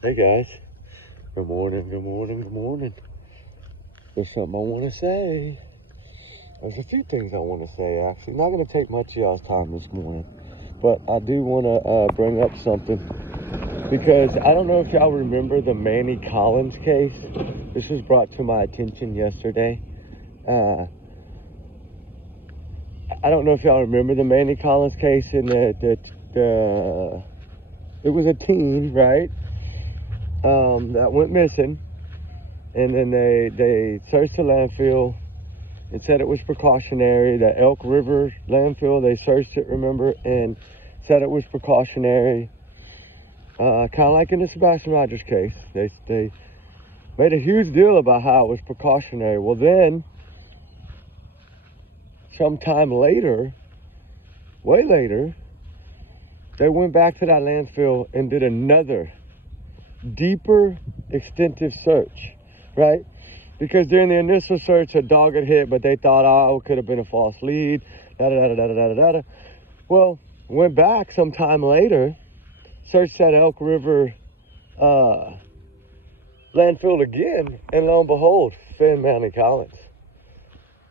Hey guys, good morning, good morning, good morning. There's something I want to say. There's a few things I want to say actually. Not going to take much of y'all's time this morning, but I do want to bring up something because I don't know if y'all remember the Manny Collins case. This was brought to my attention yesterday. I don't know if y'all remember the Manny Collins case, and it was a teen, right? That went missing, and then they searched the landfill and said it was precautionary. The Elk River landfill, they searched it, remember, and said it was precautionary. Kind of like in the Sebastian Rogers case, they made a huge deal about how it was precautionary. Well, then, sometime later, way later, they went back to that landfill and did another deeper, extensive search, right? Because during the initial search, a dog had hit, but they thought, oh, it could have been a false lead, da-da-da-da-da-da-da-da. Well, went back sometime later, searched that Elk River landfill again, and lo and behold, found Manny Collins.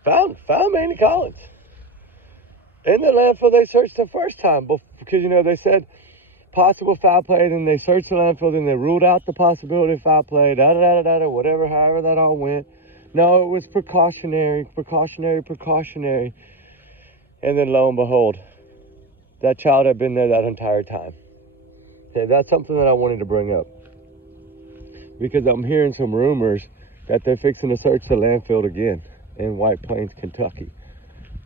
Found Manny Collins. In the landfill they searched the first time, because, they said possible foul play, then they searched the landfill, then they ruled out the possibility of foul play, da-da-da-da-da, whatever, however that all went. No, it was precautionary. And then lo and behold, that child had been there that entire time. Okay, that's something that I wanted to bring up, because I'm hearing some rumors that they're fixing to search the landfill again in White Plains, Kentucky.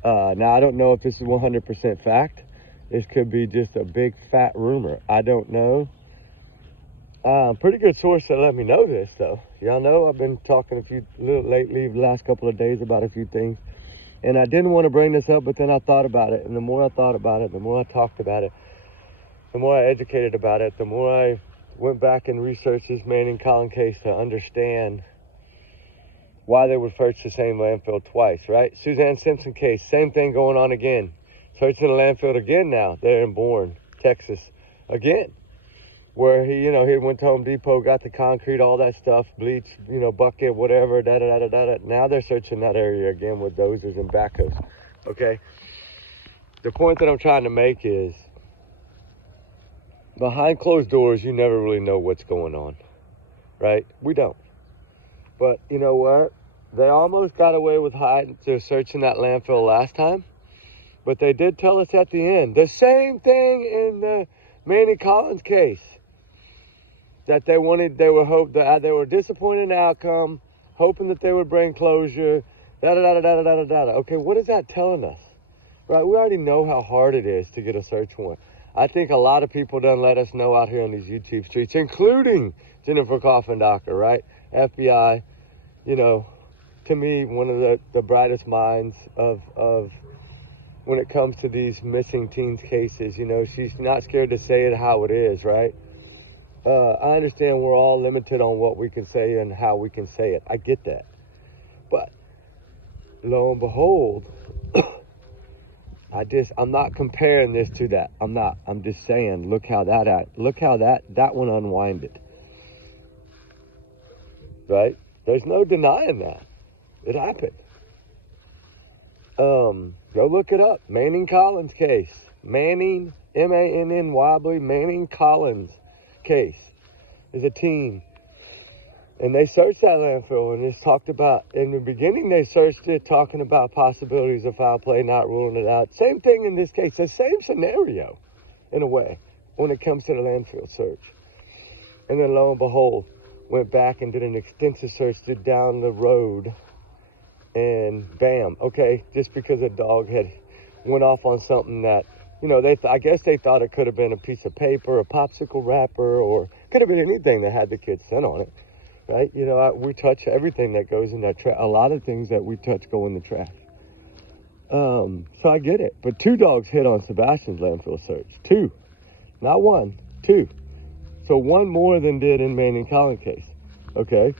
Now, I don't know if this is 100% fact. This could be just a big fat rumor. I don't know. Pretty good source that let me know this, though. Y'all know I've been talking lately, the last couple of days, about a few things. And I didn't want to bring this up, but then I thought about it. And the more I thought about it, the more I talked about it, the more I educated about it, the more I went back and researched this Manning Collins case to understand why they would search the same landfill twice, right? Suzanne Simpson case, same thing going on again. Searching the landfill again now. They're in Bourne, Texas, again. Where he went to Home Depot, got the concrete, all that stuff, bleach, bucket, whatever, da-da-da-da-da. Now they're searching that area again with dozers and backhoes, okay? The point that I'm trying to make is, behind closed doors, you never really know what's going on, right? We don't. But you know what? They almost got away with searching that landfill last time. But they did tell us at the end, the same thing in the Manny Collins case, that they were disappointed in the outcome, hoping that they would bring closure, da-da-da-da-da-da-da-da. Okay, what is that telling us? Right, we already know how hard it is to get a search warrant. I think a lot of people done let us know out here on these YouTube streets, including Jennifer Coffin-Docker, right? FBI, to me, one of the brightest minds of when it comes to these missing teens cases. She's not scared to say it how it is, right? I understand we're all limited on what we can say and how we can say it. I get that. But lo and behold, I'm not comparing this to that. I'm not. I'm just saying, look how that one unwinded. Right? There's no denying that. It happened. Go look it up. Manning Collins case. Manning, M-A-N-N-Y, Manning Collins case is a teen. And they searched that landfill, and it's talked about, in the beginning they searched it talking about possibilities of foul play, not ruling it out. Same thing in this case, the same scenario, in a way, when it comes to the landfill search. And then lo and behold, went back and did an extensive search down the road, and bam, okay, just because a dog had went off on something that, I guess they thought it could have been a piece of paper, a popsicle wrapper, or could have been anything that had the kid's scent on it, right? We touch everything that goes in that trash. A lot of things that we touch go in the trash. So I get it. But 2 dogs hit on Sebastian's landfill search. 2. Not 1, 2. So 1 more than did in Manning Collins case. Okay?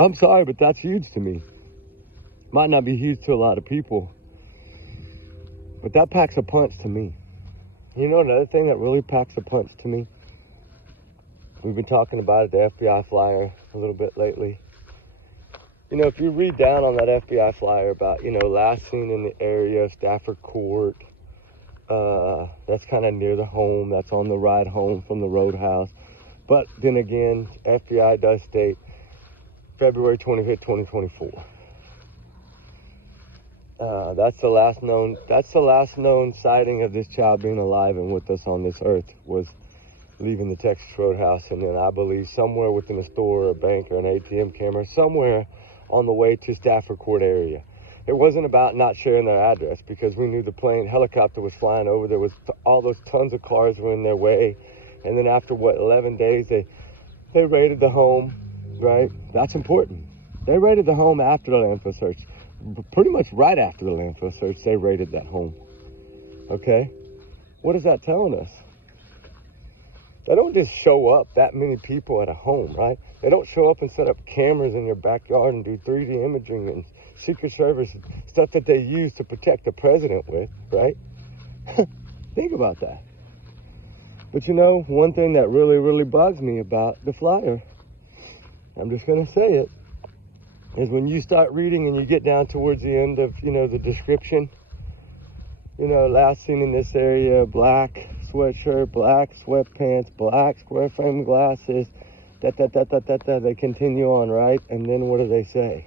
I'm sorry, but that's huge to me. Might not be huge to a lot of people, but that packs a punch to me. Another thing that really packs a punch to me? We've been talking about it, the FBI flyer, a little bit lately. You know, if you read down on that FBI flyer about, you know, last seen in the area of Stafford Court, that's kind of near the home, that's on the ride home from the roadhouse. But then again, FBI does state February 25th, 2024. That's the last known sighting of this child being alive and with us on this earth, was leaving the Texas Roadhouse, and then I believe somewhere within a store or a bank or an ATM camera, somewhere on the way to Stafford Court area. It wasn't about not sharing their address, because we knew the helicopter was flying over. There was all those tons of cars were in their way, and then after 11 days, they raided the home, right? That's important. They raided the home after the landfill search. Pretty much right after the landfill search, they raided that home. Okay? What is that telling us? They don't just show up, that many people at a home, right? They don't show up and set up cameras in your backyard and do 3D imaging and Secret Service stuff that they use to protect the president with, right? Think about that. But you know, one thing that really, really bugs me about the flyer, I'm just going to say it, is when you start reading and you get down towards the end of, you know, the description, you know, last seen in this area, black sweatshirt, black sweatpants, black square frame glasses, they continue on, right? And then what do they say?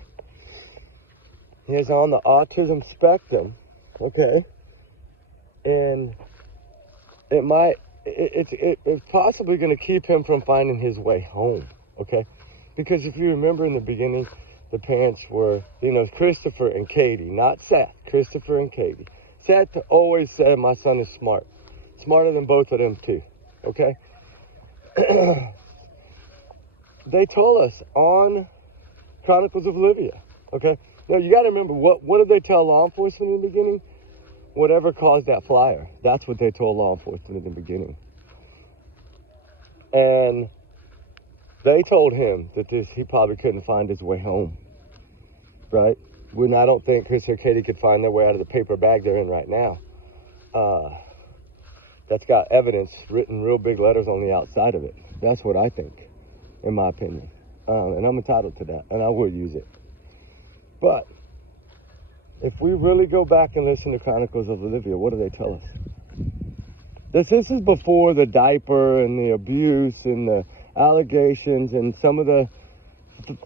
He's on the autism spectrum, okay? And it's possibly going to keep him from finding his way home, okay? Because if you remember in the beginning, the parents were, you know, Christopher and Katie, not Seth, Christopher and Katie. Seth always said, my son is smart. Smarter than both of them too, okay? They told us on Chronicles of Olivia, okay? Now, you got to remember, what did they tell law enforcement in the beginning? Whatever caused that flyer, that's what they told law enforcement in the beginning. And they told him that he probably couldn't find his way home, right? When I don't think Chris or Katie could find their way out of the paper bag they're in right now. That's got evidence written real big letters on the outside of it. That's what I think, in my opinion. And I'm entitled to that, and I will use it. But if we really go back and listen to Chronicles of Olivia, what do they tell us? This is before the diaper and the abuse and the allegations and some of the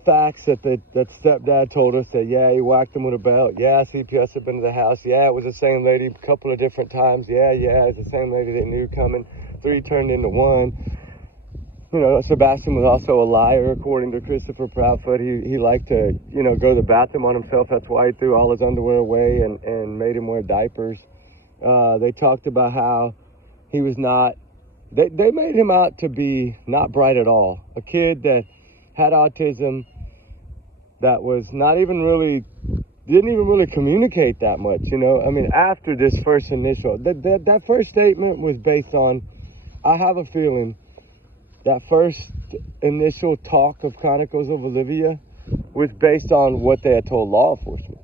facts that stepdad told us, that, yeah, he whacked him with a belt. Yeah, CPS had been to the house. Yeah, it was the same lady a couple of different times. Yeah, it's the same lady they knew coming. 3 turned into 1. You know, Sebastian was also a liar, according to Christopher Proudfoot. He liked to, you know, go to the bathroom on himself. That's why he threw all his underwear away and made him wear diapers. They talked about how he was not, they made him out to be not bright at all. A kid that had autism, that was not even really, didn't even really communicate that much, you know. I mean, after this first initial, that first statement was based on, I have a feeling, that first initial talk of Chronicles of Olivia was based on what they had told law enforcement.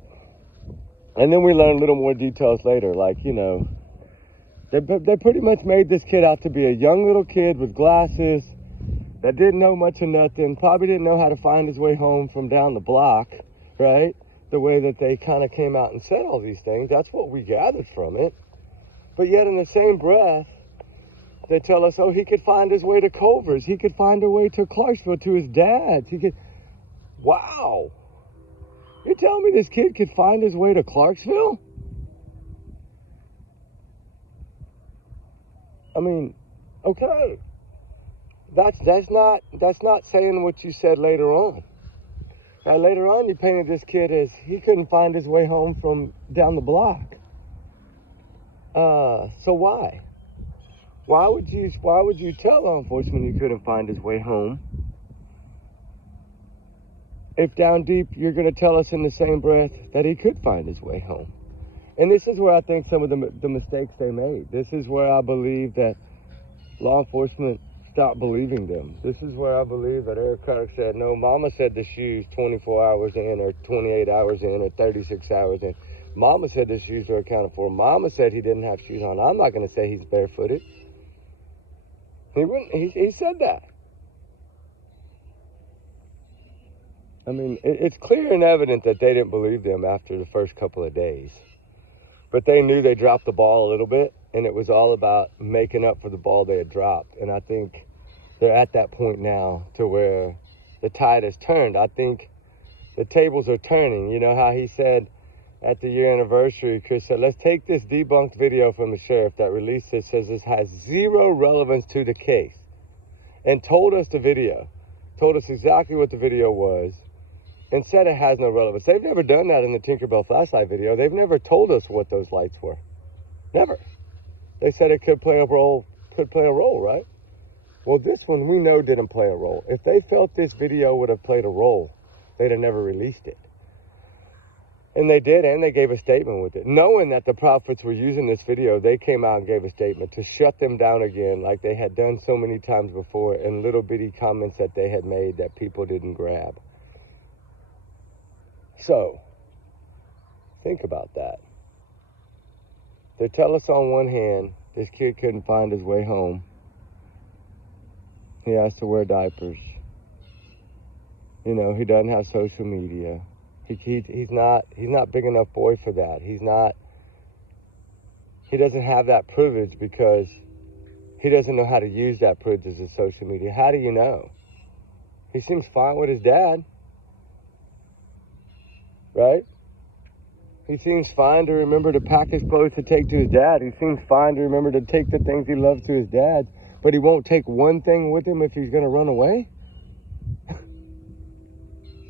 And then we learned a little more details later, like, you know, they pretty much made this kid out to be a young little kid with glasses that didn't know much of nothing, probably didn't know how to find his way home from down the block, right? The way that they kind of came out and said all these things, that's what we gathered from it. But yet in the same breath, they tell us, oh, he could find his way to Culver's. He could find a way to Clarksville, to his dad's. Wow. You're telling me this kid could find his way to Clarksville? I mean, okay. That's not saying what you said later on. Now, later on, you painted this kid as he couldn't find his way home from down the block. So why? Why would you tell law enforcement he couldn't find his way home, if down deep you're going to tell us in the same breath that he could find his way home? And this is where I think some of the mistakes they made. This is where I believe that law enforcement stopped believing them. This is where I believe that Eric Craddock said, no, Mama said the shoes 24 hours in, or 28 hours in, or 36 hours in. Mama said the shoes were accounted for. Mama said he didn't have shoes on. I'm not going to say he's barefooted. He said that. I mean, it's clear and evident that they didn't believe them after the first couple of days. But they knew they dropped the ball a little bit, and it was all about making up for the ball they had dropped. And I think they're at that point now to where the tide has turned. I think the tables are turning. You know how he said at the year anniversary, Chris said, let's take this debunked video from the sheriff that released this, says this has zero relevance to the case, and told us the video, told us exactly what the video was, and said it has no relevance. They've never done that in the Tinkerbell flashlight video. They've never told us what those lights were. Never. They said it could play a role, right? Well, this one we know didn't play a role. If they felt this video would have played a role, they'd have never released it. And they did, and they gave a statement with it. Knowing that the prophets were using this video, they came out and gave a statement to shut them down again like they had done so many times before, and little bitty comments that they had made that people didn't grab. So, think about that. They tell us on one hand, this kid couldn't find his way home. He has to wear diapers. You know, he doesn't have social media. He's not big enough boy for that. He doesn't have that privilege because he doesn't know how to use that privilege as social media. How do you know? He seems fine with his dad. Right? He seems fine to remember to pack his clothes to take to his dad. He seems fine to remember to take the things he loves to his dad, but he won't take one thing with him if he's going to run away?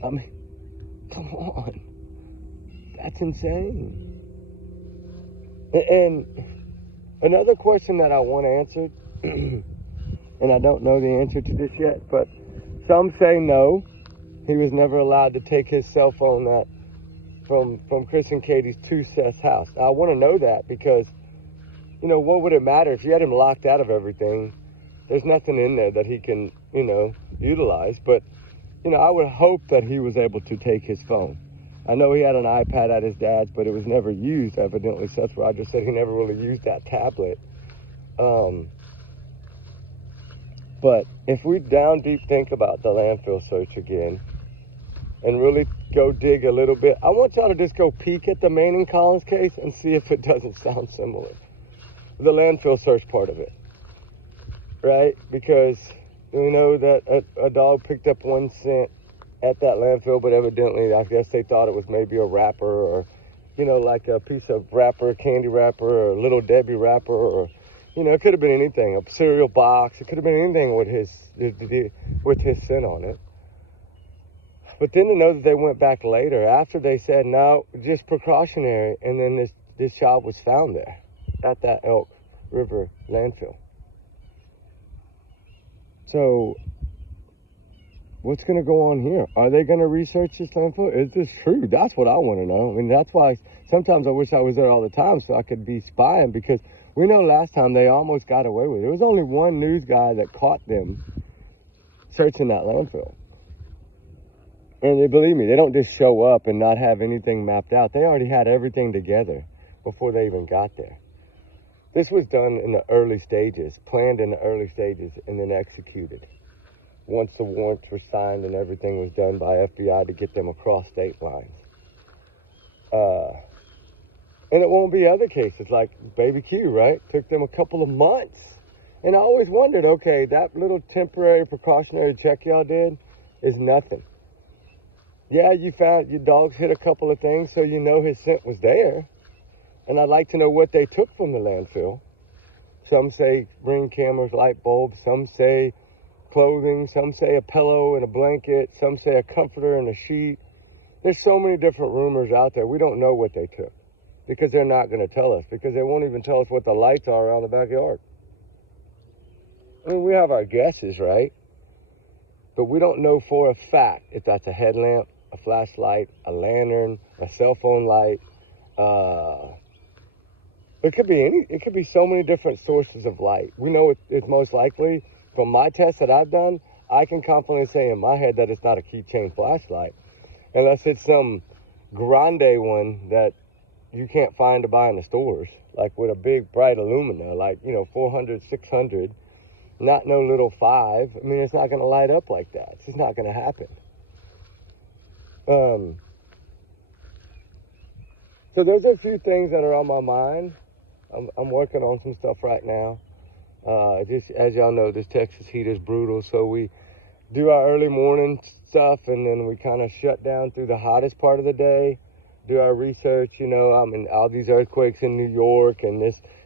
I mean, come on. That's insane. And another question that I want answered, and I don't know the answer to this yet, but some say no. He was never allowed to take his cell phone from Chris and Katie's to Seth's house. Now, I want to know that because, you know, what would it matter if you had him locked out of everything? There's nothing in there that he can, you know, utilize. But, you know, I would hope that he was able to take his phone. I know he had an iPad at his dad's, but it was never used, evidently. Seth Rogers said he never really used that tablet. But if we down deep think about the landfill search again, and really go dig a little bit, I want y'all to just go peek at the Manning Collins case and see if it doesn't sound similar. The landfill search part of it, right? Because we know that a dog picked up one scent at that landfill, but evidently, I guess they thought it was maybe a wrapper or, you know, like a piece of wrapper, candy wrapper, or a Little Debbie wrapper, or, you know, it could have been anything, a cereal box. It could have been anything with his scent on it. But then to know that they went back later after they said, no, just precautionary, and then this child was found there at that Elk River landfill. So what's going to go on here? Are they going to research this landfill? Is this true? That's what I want to know. I mean, that's why sometimes I wish I was there all the time so I could be spying, because we know last time they almost got away with it. There was only one news guy that caught them searching that landfill. And believe me, they don't just show up and not have anything mapped out. They already had everything together before they even got there. This was done in the early stages, planned in the early stages, and then executed once the warrants were signed and everything was done by FBI to get them across state lines. And it won't be other cases like Baby Q, right? Took them a couple of months. And I always wondered, okay, that little temporary precautionary check y'all did is nothing. Yeah, you found your dogs hit a couple of things, so you know his scent was there. And I'd like to know what they took from the landfill. Some say ring cameras, light bulbs. Some say clothing. Some say a pillow and a blanket. Some say a comforter and a sheet. There's so many different rumors out there. We don't know what they took because they're not going to tell us, because they won't even tell us what the lights are around the backyard. I mean, we have our guesses, right? But we don't know for a fact if that's a headlamp, a flashlight, a lantern, a cell phone light. It could be so many different sources of light. We know it's most likely, from my tests that I've done, I can confidently say in my head that it's not a keychain flashlight. Unless it's some grande one that you can't find to buy in the stores. Like with a big bright illumina, like, 400, 600. Not no little 5. I mean, it's not going to light up like that. It's just not going to happen. So there's a few things that are on my mind. I'm working on some stuff right now. Just as y'all know, this Texas heat is brutal, so we do our early morning stuff, and then we kind of shut down through the hottest part of the day, do our research. You know, I mean, all these earthquakes in New York, and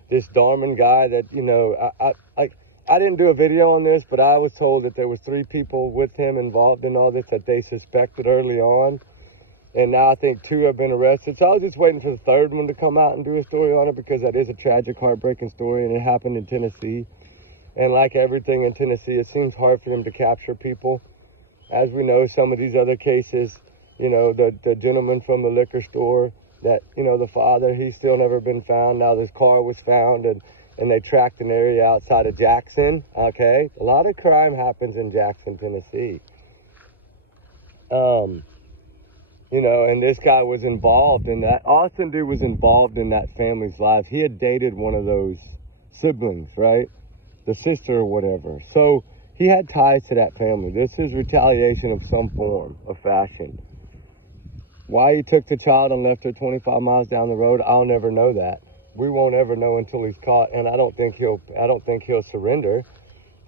this Darman guy that, you know, I didn't do a video on this, but I was told that there was 3 people with him involved in all this that they suspected early on. And now I think 2 have been arrested. So I was just waiting for the 3rd one to come out and do a story on it, because that is a tragic, heartbreaking story, and it happened in Tennessee. And like everything in Tennessee, it seems hard for them to capture people. As we know, some of these other cases, you know, the gentleman from the liquor store, that, you know, the father, he's still never been found. Now this car was found, and they tracked an area outside of Jackson, okay? A lot of crime happens in Jackson, Tennessee. You know, and this guy was involved in that. Austin dude was involved in that family's life. He had dated one of those siblings, right? The sister or whatever. So he had ties to that family. This is retaliation of some form, of fashion. Why he took the child and left her 25 miles down the road, I'll never know that. We won't ever know until he's caught, and I don't think he'll surrender.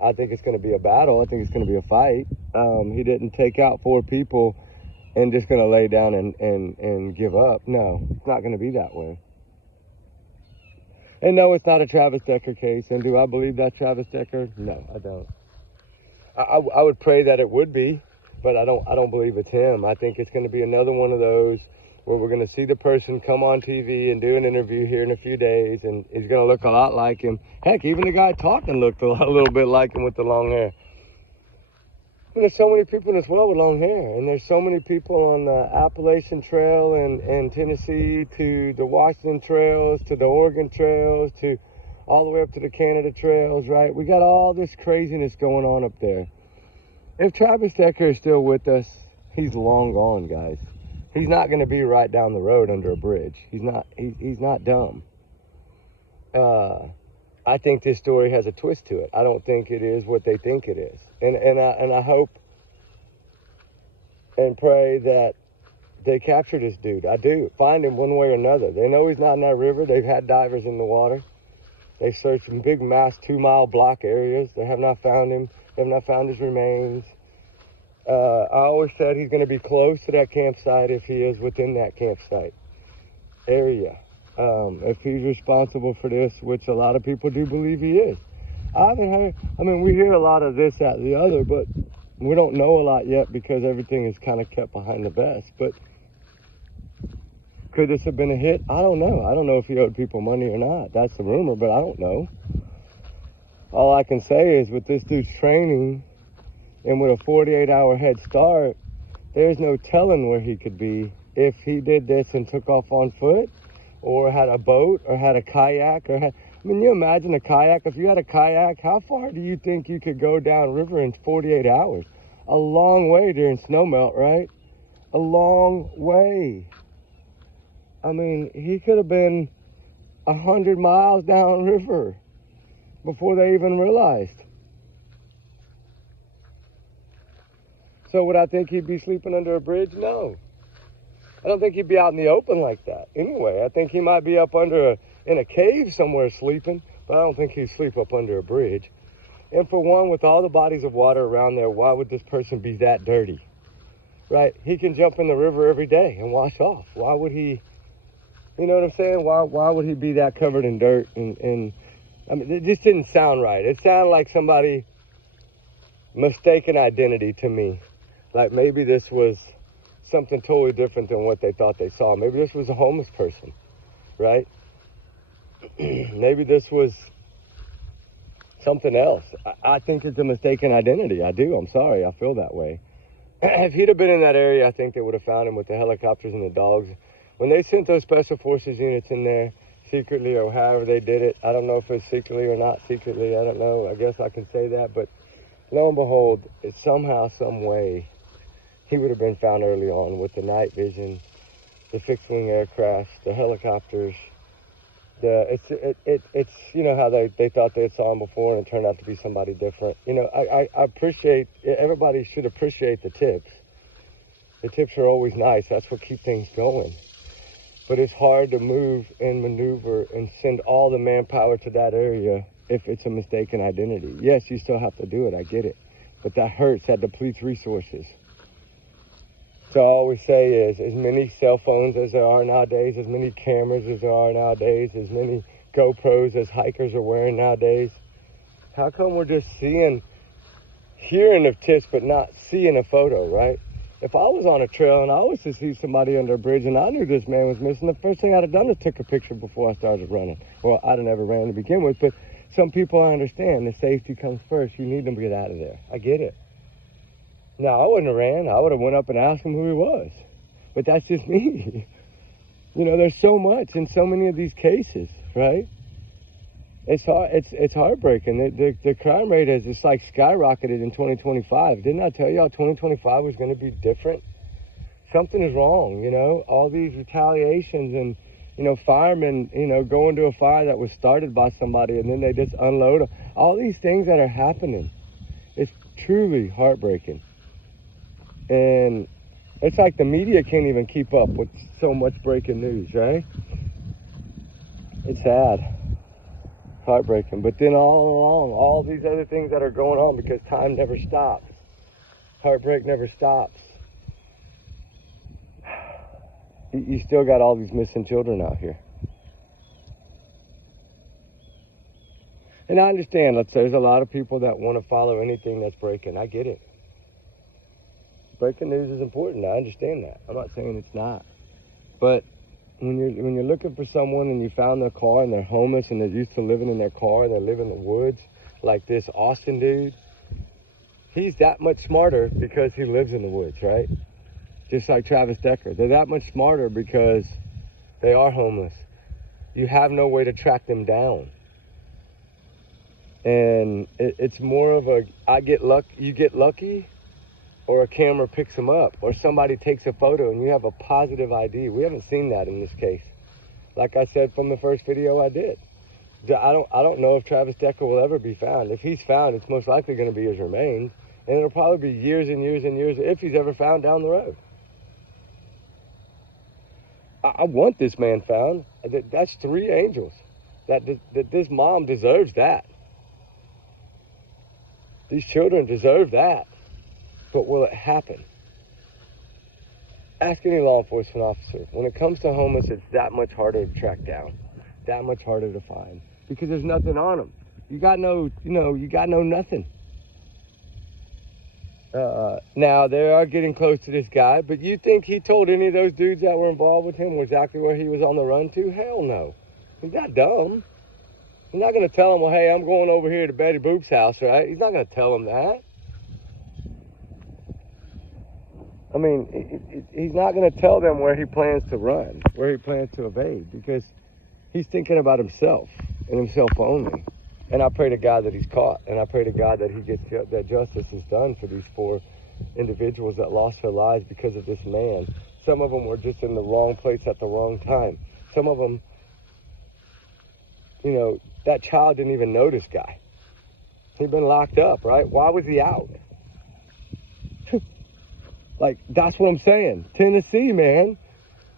I think it's going to be a battle. I think it's going to be a fight. He didn't take out 4 people and just going to lay down and give up. No, it's not going to be that way. And no, it's not a Travis Decker case. And do I believe that's Travis Decker? No, I don't. I would pray that it would be, but I don't believe it's him. I think it's going to be another one of those where we're going to see the person come on TV and do an interview here in a few days, and he's going to look a lot like him. Heck, even the guy talking looked a little bit like him with the long hair. And there's so many people in this world with long hair, and there's so many people on the Appalachian Trail and Tennessee to the Washington trails, to the Oregon trails, to all the way up to the Canada trails, right? We got all this craziness going on up there. If Travis Decker is still with us, he's long gone, guys. He's not going to be right down the road under a bridge. He's not dumb. I think this story has a twist to it. I don't think it is what they think it is. And I hope and pray that they capture this dude. I do. Find him one way or another. They know he's not in that river. They've had divers in the water. They searched in big mass 2-mile block areas. They have not found him. They have not found his remains. I always said he's going to be close to that campsite if he is within that campsite area. If he's responsible for this, which a lot of people do believe he is. I haven't heard, I mean, we hear a lot of this, that, the other, but we don't know a lot yet because everything is kind of kept behind the vest. But could this have been a hit? I don't know. I don't know if he owed people money or not. That's the rumor, but I don't know. All I can say is with this dude's training and with a 48-hour head start, there's no telling where he could be if he did this and took off on foot, or had a boat, or had a kayak, or had, I mean, you imagine a kayak. If you had a kayak, how far do you think you could go downriver in 48 hours? A long way during snowmelt, right? A long way. I mean, he could have been 100 miles downriver before they even realized. So would I think he'd be sleeping under a bridge? No. I don't think he'd be out in the open like that. Anyway, I think he might be up in a cave somewhere sleeping, but I don't think he'd sleep up under a bridge. And for one, with all the bodies of water around there, why would this person be that dirty? Right? He can jump in the river every day and wash off. Why would he, you know what I'm saying? Why would he be that covered in dirt? And I mean, it just didn't sound right. It sounded like somebody mistaken identity to me. Like maybe this was something totally different than what they thought they saw. Maybe this was a homeless person, right? Maybe this was something else. I think it's a mistaken identity. I do. I'm sorry. I feel that way. If he'd have been in that area, I think they would have found him with the helicopters and the dogs. When they sent those special forces units in there secretly, or however they did it, I don't know if it's secretly or not secretly. I don't know. I guess I can say that. But lo and behold, it's somehow, some way, he would have been found early on with the night vision, the fixed-wing aircraft, the helicopters. It's you know how they thought they saw him before and it turned out to be somebody different. You know, I appreciate, everybody should appreciate the tips. The tips are always nice. That's what keeps things going. But it's hard to move and maneuver and send all the manpower to that area if it's a mistaken identity. Yes, you still have to do it. I get it. But that hurts. That depletes resources. So I always say is, as many cell phones as there are nowadays, as many cameras as there are nowadays, as many GoPros as hikers are wearing nowadays, how come we're just hearing of tips but not seeing a photo, right? If I was on a trail and I was to see somebody under a bridge and I knew this man was missing, the first thing I'd have done is took a picture before I started running. Well, I'd have never ran to begin with, but some people I understand the safety comes first. You need them to get out of there. I get it. Now, I wouldn't have ran. I would have went up and asked him who he was. But that's just me. You know, there's so much in so many of these cases, right? It's hard. It's heartbreaking. The crime rate has just like skyrocketed in 2025. Didn't I tell y'all 2025 was going to be different? Something is wrong, you know? All these retaliations and, you know, firemen, you know, going to a fire that was started by somebody and then they just unload them. All these things that are happening. It's truly heartbreaking. And it's like the media can't even keep up with so much breaking news, right? It's sad. Heartbreaking. But then all along, all these other things that are going on because time never stops. Heartbreak never stops. You still got all these missing children out here. And I understand, there's a lot of people that want to follow anything that's breaking. I get it. Breaking news is important. I understand that. I'm not saying it's not. But when you're looking for someone and you found their car and they're homeless and they're used to living in their car and they live in the woods, like this Austin dude, he's that much smarter because he lives in the woods, right? Just like Travis Decker. They're that much smarter because they are homeless. You have no way to track them down. And it's more of a, you get lucky, or a camera picks them up, or somebody takes a photo and you have a positive ID. We haven't seen that in this case. Like I said from the first video I did. I don't know if Travis Decker will ever be found. If he's found, it's most likely going to be his remains. And it'll probably be years and years and years if he's ever found down the road. I want this man found. That's 3 angels. That this mom deserves that. These children deserve that. But will it happen? Ask any law enforcement officer. When it comes to homeless, it's that much harder to track down, that much harder to find, because there's nothing on them. You got no nothing. Now they are getting close to this guy, but you think he told any of those dudes that were involved with him exactly where he was on the run to? Hell no. He's not dumb. He's not going to tell them, well, hey, I'm going over here to Betty Boop's house, right? He's not going to tell them that. I mean, he's not going to tell them where he plans to run, where he plans to evade, because he's thinking about himself and himself only. And I pray to God that he's caught, and I pray to God that that justice is done for these 4 individuals that lost their lives because of this man. Some of them were just in the wrong place at the wrong time. Some of them, you know, that child didn't even know this guy. He'd been locked up, right? Why was he out? Like, that's what I'm saying. Tennessee, man.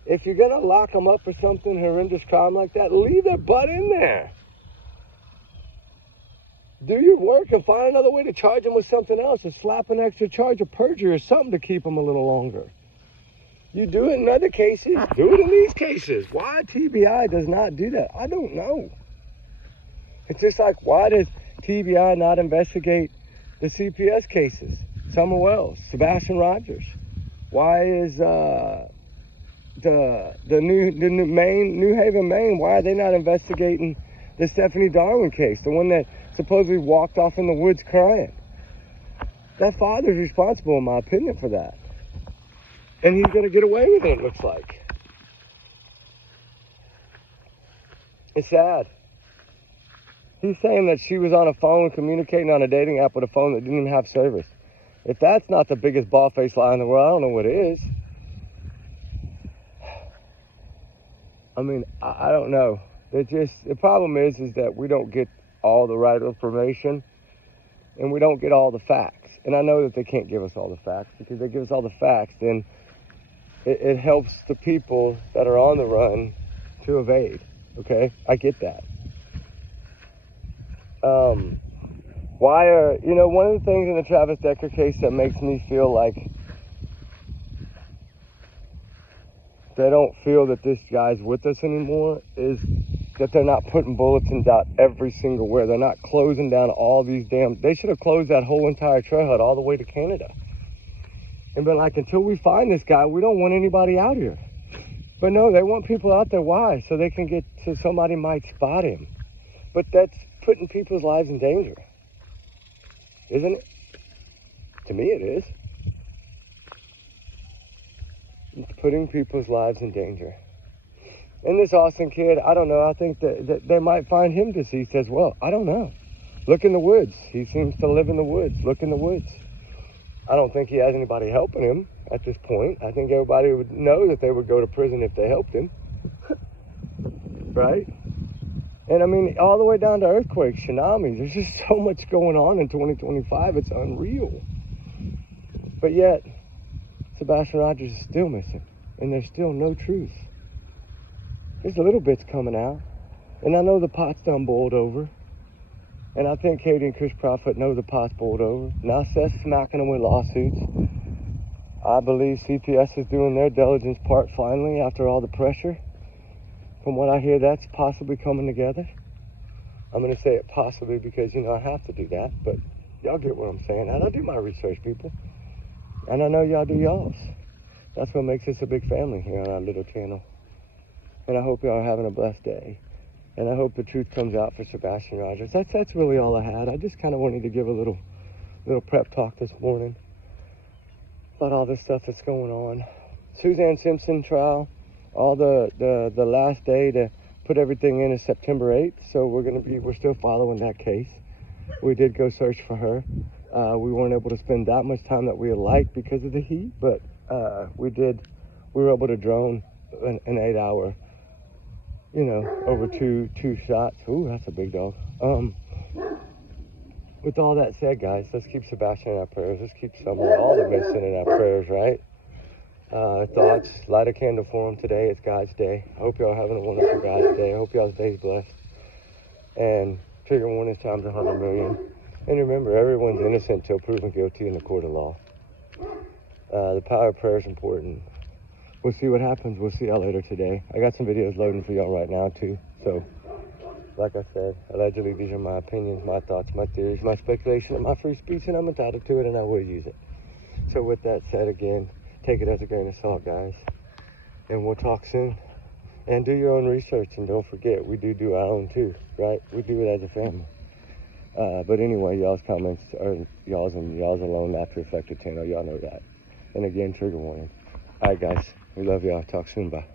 If you're going to lock them up for something horrendous crime like that, leave their butt in there. Do your work and find another way to charge them with something else, or slap an extra charge of perjury or something to keep them a little longer. You do it in other cases, do it in these cases. Why TBI does not do that, I don't know. It's just like, why does TBI not investigate the CPS cases? Summer Wells, Sebastian Rogers. Why is the New Haven, Maine, why are they not investigating the Stephanie Darwin case, the one that supposedly walked off in the woods crying? That father's responsible, in my opinion, for that. And he's going to get away with it, it looks like. It's sad. He's saying that she was on a phone communicating on a dating app with a phone that didn't even have service. If that's not the biggest bald-faced lie in the world, I don't know what is. I mean, I don't know. The problem is that we don't get all the right information, and we don't get all the facts. And I know that they can't give us all the facts, because if they give us all the facts, then it helps the people that are on the run to evade. Okay, I get that. Why are, one of the things in the Travis Decker case that makes me feel like they don't feel that this guy's with us anymore is that they're not putting bulletins out every single where. They're not closing down all these they should have closed that whole entire trailhead all the way to Canada. And been like, until we find this guy, we don't want anybody out here. But no, they want people out there. Why? So they can so somebody might spot him. But that's putting people's lives in danger. Isn't it? To me, it is. It's putting people's lives in danger. And this Austin kid, I don't know. I think that they might find him deceased as well. I don't know. Look in the woods. He seems to live in the woods. Look in the woods. I don't think he has anybody helping him at this point. I think everybody would know that they would go to prison if they helped him. Right? And I mean, all the way down to earthquakes, tsunamis. There's just so much going on in 2025. It's unreal. But yet, Sebastian Rogers is still missing. And there's still no truth. There's little bits coming out. And I know the pot's done boiled over. And I think Katie and Chris Profit know the pot's boiled over. Now Seth's smacking them with lawsuits. I believe CPS is doing their diligence part finally after all the pressure. From what I hear, that's possibly coming together. I'm going to say it possibly because, I have to do that. But y'all get what I'm saying. And I do my research, people. And I know y'all do y'all's. That's what makes us a big family here on our little channel. And I hope y'all are having a blessed day. And I hope the truth comes out for Sebastian Rogers. That's really all I had. I just kind of wanted to give a little prep talk this morning about all this stuff that's going on. Suzanne Simpson trial, all the last day to put everything in is September 8th. So we're still following that case. We did go search for her. We weren't able to spend that much time that we would like because of the heat, but we were able to drone an 8-hour. Over two shots. Ooh, that's a big dog. With all that said, guys, let's keep Sebastian in our prayers. Let's keep Summer, all the missing in our prayers, right? Thoughts, light a candle for him today. It's God's day. I hope y'all having a wonderful God's day. I hope y'all's day's blessed. And trigger warning times 100 million. And remember, everyone's innocent till proven guilty in the court of law. The power of prayer is important. We'll see what happens. We'll see y'all later today. I got some videos loading for y'all right now, too. So, like I said, allegedly, these are my opinions, my thoughts, my theories, my speculation, and my free speech, and I'm entitled to it, and I will use it. So, with that said, again, take it as a grain of salt, guys. And we'll talk soon. And do your own research, and don't forget, we do our own, too, right? We do it as a family. But anyway, y'all's comments are y'all's and y'all's alone after affected channel. Y'all know that. And again, trigger warning. All right, guys. We love y'all. Talk soon. Bye.